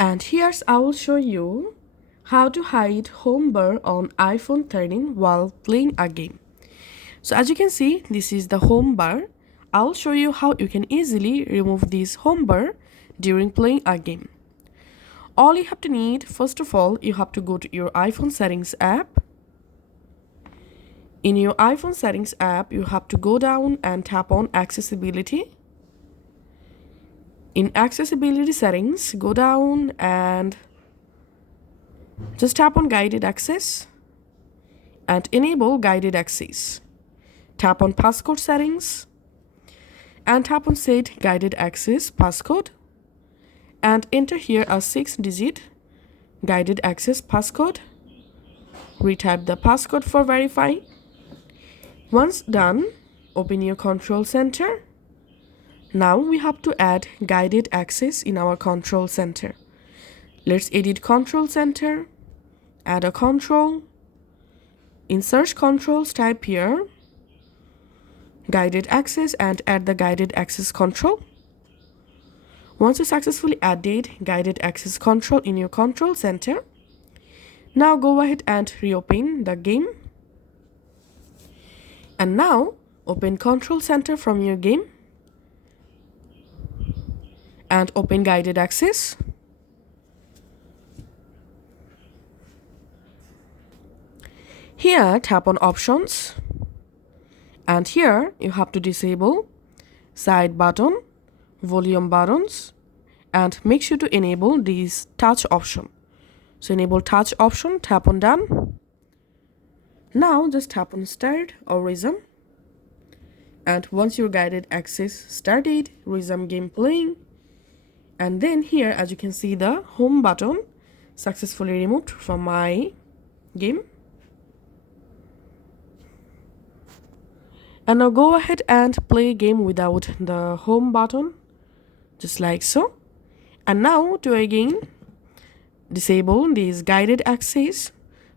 And here's I will show you how to hide home bar on iPhone 13 while playing a game. So as you can see, this is the home bar. I'll show you how you can easily remove this home bar during playing a game. All you have to need, first of all, you have to go to your iPhone settings app. In your iPhone settings app, you have to go down and tap on accessibility. In accessibility settings, go down and just tap on guided access and enable guided access. Tap on passcode settings and tap on set guided access passcode and enter here a 6-digit guided access passcode. Retype the passcode for verify. Once done, open your control center. Now we have to add guided access in our control center. Let's edit control center, add a control. In search controls, type here guided access and add the guided access control. Once you successfully added guided access control in your control center, now go ahead and reopen the game. And now open control center from your game and open guided access. Here tap on options and here you have to disable side button, volume buttons and make sure to enable this touch option. So enable touch option, tap on done. Now just tap on start or resume. And once your guided access started, resume game playing. And then here as you can see the home button successfully removed from my game. And now go ahead and play a game without the home button, just like so. And now to again disable this guided access,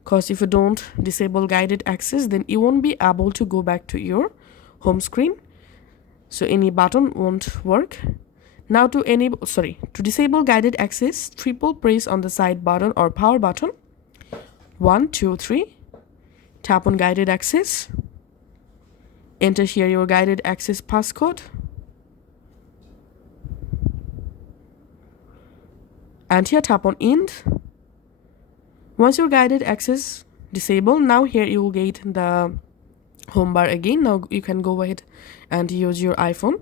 because if you don't disable guided access, then you won't be able to go back to your home screen. So any button won't work. Now to disable guided access, triple press on the side button or power button. 1, 2, 3. Tap on guided access. Enter here your guided access passcode. And here tap on end. Once your guided access disabled, now here you will get the home bar again. Now you can go ahead and use your iPhone.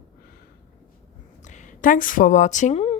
Thanks for watching.